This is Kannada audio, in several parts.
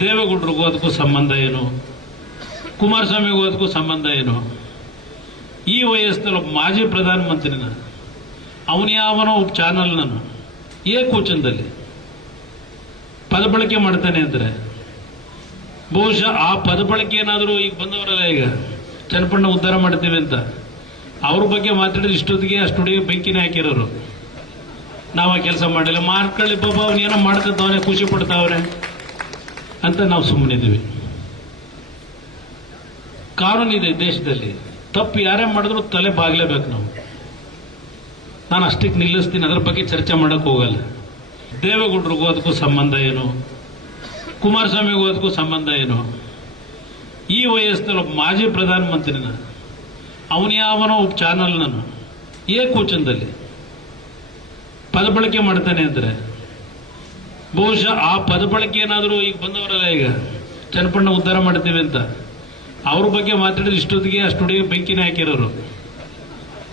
ದೇವೇಗೌಡರಿಗೂ ಅದಕ್ಕೂ ಸಂಬಂಧ ಏನು? ಕುಮಾರಸ್ವಾಮಿಗೂ ಅದಕ್ಕೂ ಸಂಬಂಧ ಏನು? ಈ ವಯಸ್ಸಿನಲ್ಲಿ ಒಬ್ಬ ಮಾಜಿ ಪ್ರಧಾನಮಂತ್ರಿನ, ಅವನ ಯಾವನೋ ಒಬ್ಬ ಚಾನಲ್ನನು ಏ ಕೂಚಂದಲಿ ಪದಬಳಕೆ ಮಾಡ್ತಾನೆ ಅಂದರೆ, ಬಹುಶಃ ಆ ಪದಬಳಕೆ ಏನಾದರೂ ಈಗ ಬಂದವರಲ್ಲ ಈಗ, ಚನ್ನಪಣ್ಣ ಉದ್ಧಾರ ಮಾಡ್ತೀವಿ ಅಂತ. ಅವ್ರ ಬಗ್ಗೆ ಮಾತಾಡಿದ್ರೆ ಇಷ್ಟೊತ್ತಿಗೆ ಆ ಸ್ಟುಡಿಯೋ ಬೆಂಕಿನೇ ಹಾಕಿರೋರು. ನಾವು ಆ ಕೆಲಸ ಮಾಡಿಲ್ಲ. ಮಾಡ್ಕೊಳ್ಳಿ ಪಾಪ ಅವನೇನೋ ಮಾಡ್ಕೊತಾವನೆ ಖುಷಿ ಪಡ್ತಾವ್ರೆ ಅಂತ ನಾವು ಸುಮ್ಮನಿದ್ದೀವಿ. ಕಾನೂನಿದೆ ದೇಶದಲ್ಲಿ. ತಪ್ಪು ಯಾರೇ ಮಾಡಿದ್ರು ತಲೆ ಬಾಗ್ಲೇಬೇಕು ನಾವು. ನಾನು ಅಷ್ಟಕ್ಕೆ ನಿಲ್ಲಿಸ್ತೀನಿ, ಅದ್ರ ಬಗ್ಗೆ ಚರ್ಚೆ ಮಾಡಕ್ ಹೋಗಲ್ಲ. ದೇವೇಗೌಡರಿಗೂ ಅದಕ್ಕೂ ಸಂಬಂಧ ಏನು? ಕುಮಾರಸ್ವಾಮಿಗೂ ಅದಕ್ಕೂ ಸಂಬಂಧ ಏನು? ಈ ವಯಸ್ಸಲ್ಲಿ ಒಬ್ಬ ಮಾಜಿ ಪ್ರಧಾನಮಂತ್ರಿನ, ಅವನ ಯಾವನೋ ಒಬ್ಬ ಚಾನಲ್ನನು ಏ ಕೋಚನ್ದಲ್ಲಿ ಪದಬಳಕೆ ಮಾಡ್ತಾನೆ ಅಂದ್ರೆ ಬಹುಶಃ ಆ ಪದ ಬಳಕೆ ಏನಾದರೂ ಈಗ ಬಂದವರಲ್ಲ ಈಗ? ಚನ್ನಪಣ್ಣ ಉದ್ಧಾರ ಮಾಡ್ತೀವಿ ಅಂತ. ಅವ್ರ ಬಗ್ಗೆ ಮಾತಾಡಿದ್ರೆ ಇಷ್ಟೊತ್ತಿಗೆ ಆ ಸ್ಟುಡಿಯೋ ಬೆಂಕಿನೇ ಹಾಕಿರೋರು.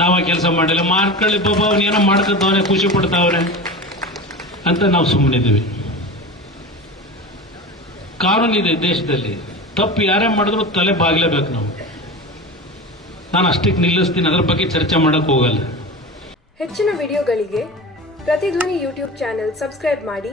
ನಾವು ಆ ಕೆಲಸ ಮಾಡಿಲ್ಲ. ಮಾಡ್ಕೊಳ್ಳಿ ಪಾಪ, ಅವ್ನು ಏನೋ ಮಾಡ್ಕೊತಾವನೆ, ಖುಷಿ ಪಡ್ತಾವ್ರೆ ಅಂತ ನಾವು ಸುಮ್ಮನಿದ್ದೀವಿ. ಕಾನೂನಿದೆ ದೇಶದಲ್ಲಿ. ತಪ್ಪು ಯಾರೇ ಮಾಡಿದ್ರು ತಲೆ ಬಾಗ್ಲೇಬೇಕು ನಾವು. ನಾನು ಅಷ್ಟಕ್ಕೆ ನಿಲ್ಲಿಸ್ತೀನಿ, ಅದ್ರ ಬಗ್ಗೆ ಚರ್ಚೆ ಮಾಡಕ್ ಹೋಗಲ್ಲ. ಹೆಚ್ಚಿನ ವಿಡಿಯೋಗಳಿಗೆ ಪ್ರತಿಧ್ವನಿ ಯೂಟ್ಯೂಬ್ ಚಾನೆಲ್ ಸಬ್ಸ್ಕ್ರೈಬ್ ಮಾಡಿ.